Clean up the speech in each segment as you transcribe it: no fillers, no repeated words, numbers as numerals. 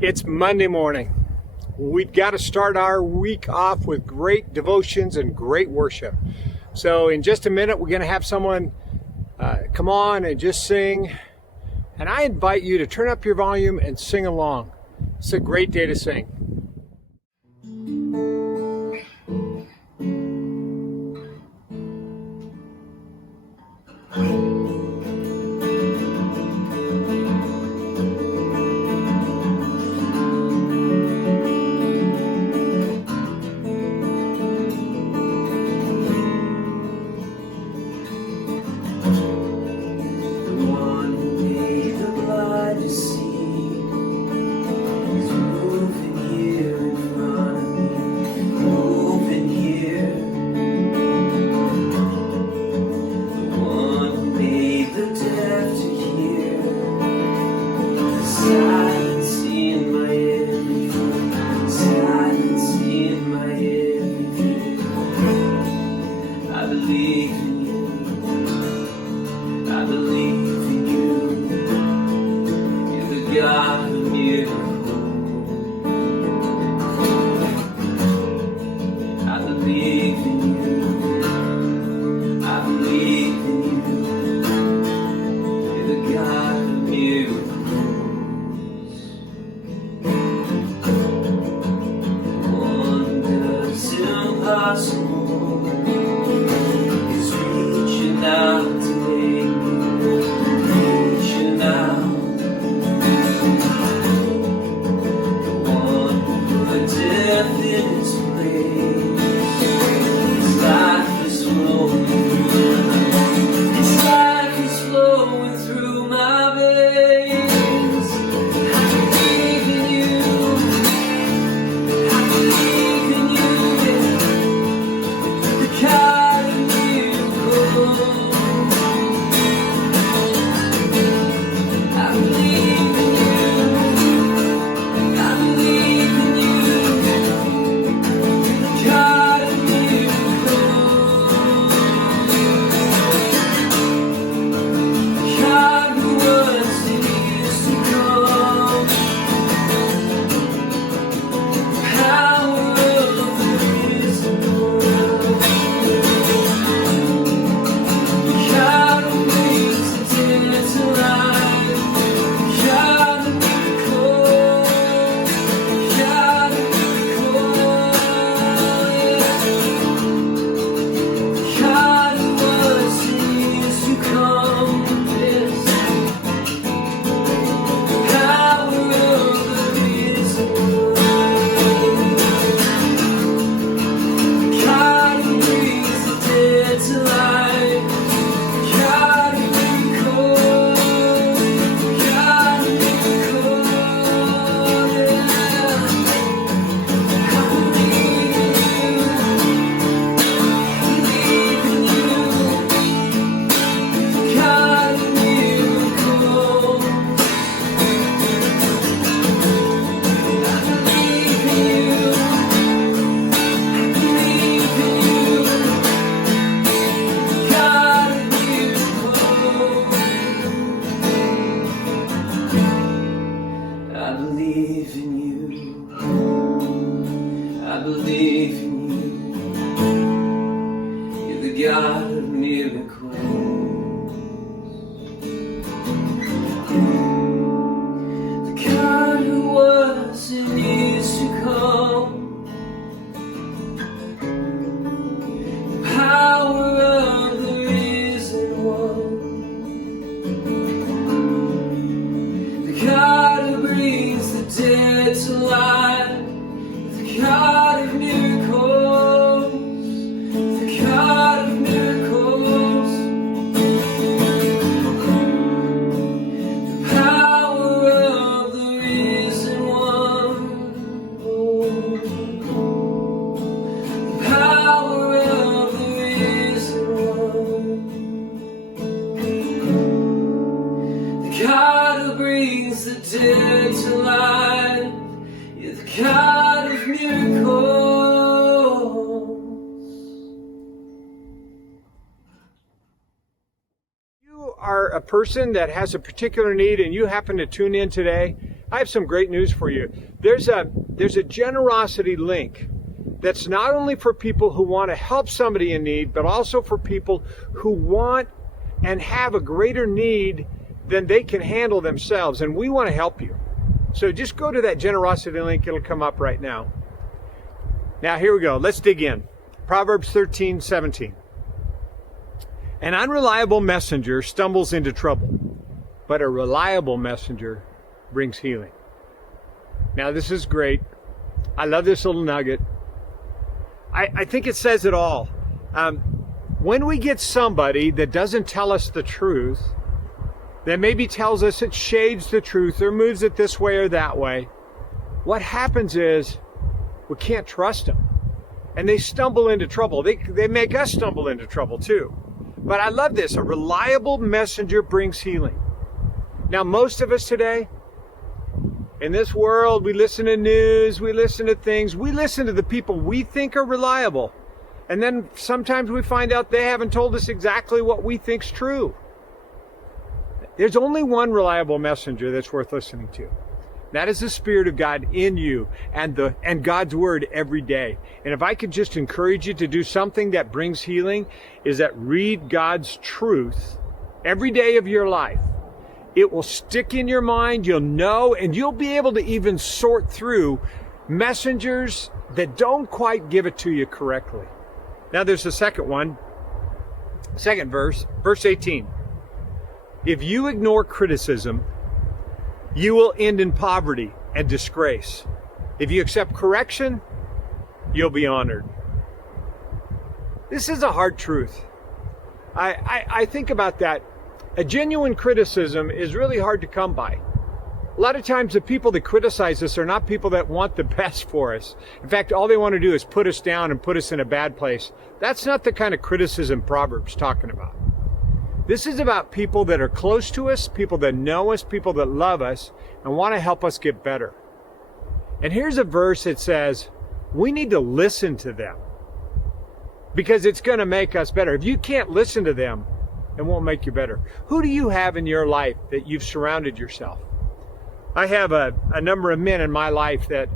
It's Monday morning. We've got to start our week off with great devotions and great worship. So in just a minute, we're going to have someone come on and just sing. And I invite you to turn up your volume and sing along. It's a great day to sing. A person that has a particular need and you happen to tune in today, I have some great news for you. There's a generosity link that's not only for people who want to help somebody in need, but also for people who want and have a greater need than they can handle themselves. And we want to help you. So just go to that generosity link. It'll come up right now. Now, here we go. Let's dig in. Proverbs 13:17. An unreliable messenger stumbles into trouble, but a reliable messenger brings healing. Now, this is great. I love this little nugget. I think it says it all. When we get somebody that doesn't tell us the truth, that maybe tells us it shades the truth or moves it this way or that way, what happens is we can't trust them. And they stumble into trouble. They make us stumble into trouble too. But I love this. A reliable messenger brings healing. Now, most of us today, in this world, we listen to news, we listen to things, we listen to the people we think are reliable. And then sometimes we find out they haven't told us exactly what we think's true. There's only one reliable messenger that's worth listening to. That is the Spirit of God in you and God's Word every day. And if I could just encourage you to do something that brings healing, is that read God's truth every day of your life. It will stick in your mind, you'll know, and you'll be able to even sort through messengers that don't quite give it to you correctly. Now there's the second verse, verse 18. If you ignore criticism, you will end in poverty and disgrace. If you accept correction, you'll be honored. This is a hard truth. I think about that. A genuine criticism is really hard to come by. A lot of times the people that criticize us are not people that want the best for us. In fact, all they want to do is put us down and put us in a bad place. That's not the kind of criticism Proverbs talking about. This is about people that are close to us, people that know us, people that love us, and want to help us get better. And here's a verse that says, we need to listen to them because it's going to make us better. If you can't listen to them, it won't make you better. Who do you have in your life that you've surrounded yourself? I have a number of men in my life that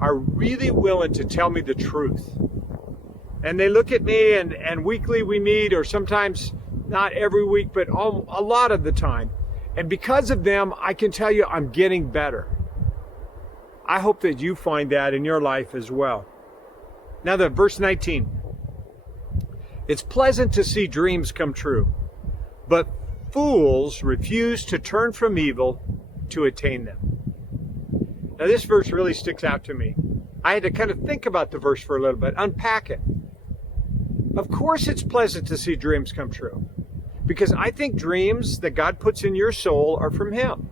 are really willing to tell me the truth. And they look at me and weekly we meet, or sometimes not every week, but a lot of the time. And because of them, I can tell you I'm getting better. I hope that you find that in your life as well. Now the verse 19. It's pleasant to see dreams come true, but fools refuse to turn from evil to attain them. Now this verse really sticks out to me. I had to kind of think about the verse for a little bit, unpack it. Of course it's pleasant to see dreams come true, because I think dreams that God puts in your soul are from Him.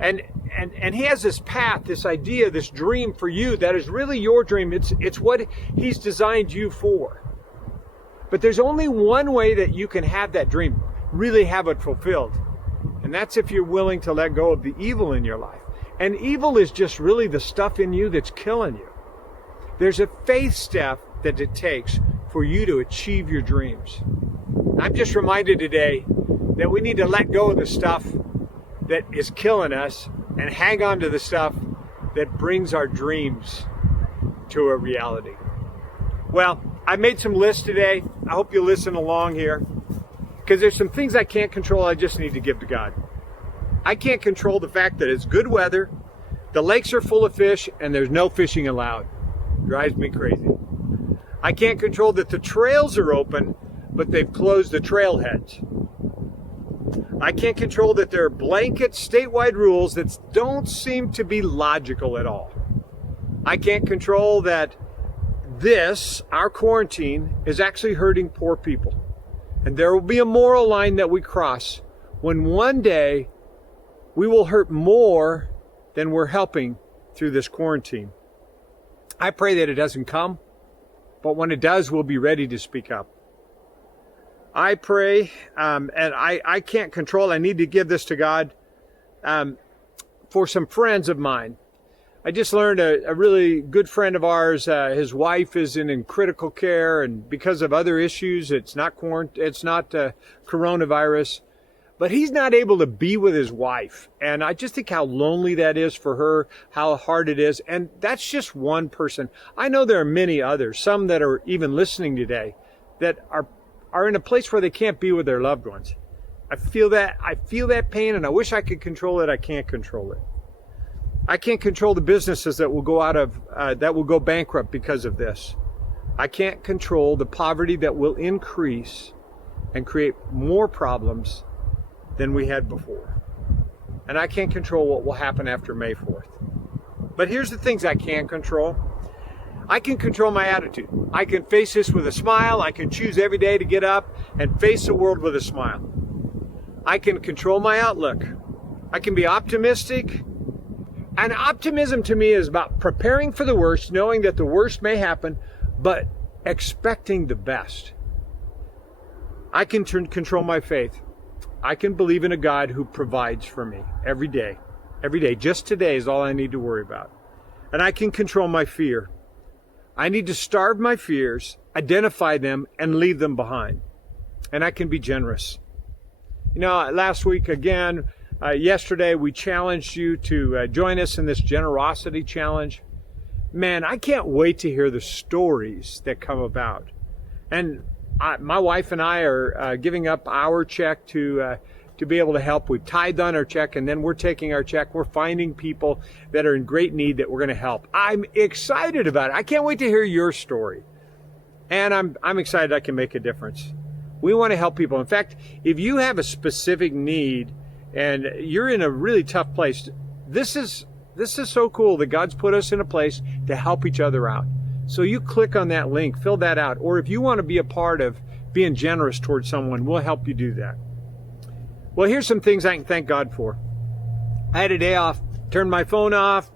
And He has this path, this idea, this dream for you that is really your dream. It's what He's designed you for. But there's only one way that you can have that dream, really have it fulfilled. And that's if you're willing to let go of the evil in your life. And evil is just really the stuff in you that's killing you. There's a faith step that it takes for you to achieve your dreams. I'm just reminded today that we need to let go of the stuff that is killing us and hang on to the stuff that brings our dreams to a reality. Well, I made some lists today. I hope you'll listen along here, because there's some things I can't control. I just need to give to God. I can't control the fact that it's good weather, the lakes are full of fish, and there's no fishing allowed. Drives me crazy. I can't control that the trails are open, but they've closed the trailheads. I can't control that there are blanket statewide rules that don't seem to be logical at all. I can't control that our quarantine, is actually hurting poor people. And there will be a moral line that we cross when one day we will hurt more than we're helping through this quarantine. I pray that it doesn't come, but when it does, we'll be ready to speak up. I pray, and I can't control, I need to give this to God, for some friends of mine. I just learned a really good friend of ours, his wife is in critical care, and because of other issues, it's not coronavirus, but he's not able to be with his wife. And I just think how lonely that is for her, how hard it is. And that's just one person. I know there are many others, some that are even listening today, that are in a place where they can't be with their loved ones. I feel that pain, and I wish I could control it. I can't control it. I can't control the businesses that will go bankrupt because of this. I can't control the poverty that will increase and create more problems than we had before. And I can't control what will happen after May 4th. But here's the things I can control. I can control my attitude. I can face this with a smile. I can choose every day to get up and face the world with a smile. I can control my outlook. I can be optimistic. And optimism to me is about preparing for the worst, knowing that the worst may happen, but expecting the best. I can control my faith. I can believe in a God who provides for me every day. Every day. Just today is all I need to worry about. And I can control my fear. I need to starve my fears, identify them, and leave them behind. And I can be generous. You know, last week again, yesterday we challenged you to join us in this generosity challenge. Man, I can't wait to hear the stories that come about. And my wife and I are giving up our check to be able to help. We've tithed on our check, and then we're taking our check. We're finding people that are in great need that we're going to help. I'm excited about it. I can't wait to hear your story. And I'm excited I can make a difference. We want to help people. In fact, if you have a specific need and you're in a really tough place, this is so cool that God's put us in a place to help each other out. So you click on that link, fill that out. Or if you want to be a part of being generous towards someone, we'll help you do that. Well, here's some things I can thank God for. I had a day off, turned my phone off,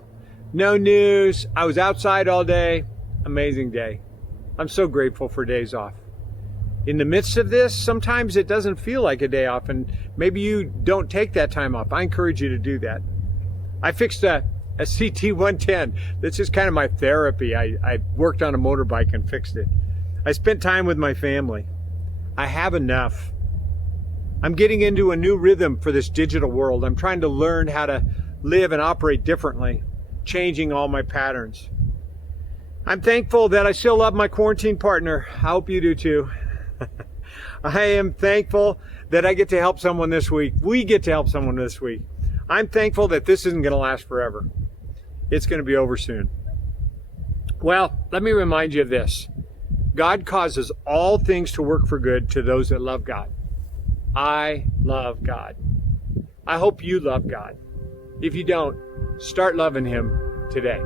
no news. I was outside all day. Amazing day. I'm so grateful for days off. In the midst of this, sometimes it doesn't feel like a day off, and maybe you don't take that time off. I encourage you to do that. I fixed a CT110. That's just kind of my therapy. I worked on a motorbike and fixed it. I spent time with my family. I have enough. I'm getting into a new rhythm for this digital world. I'm trying to learn how to live and operate differently, changing all my patterns. I'm thankful that I still love my quarantine partner. I hope you do too. I am thankful that I get to help someone this week. We get to help someone this week. I'm thankful that this isn't going to last forever. It's going to be over soon. Well, let me remind you of this. God causes all things to work for good to those that love God. I love God. I hope you love God. If you don't, start loving Him today.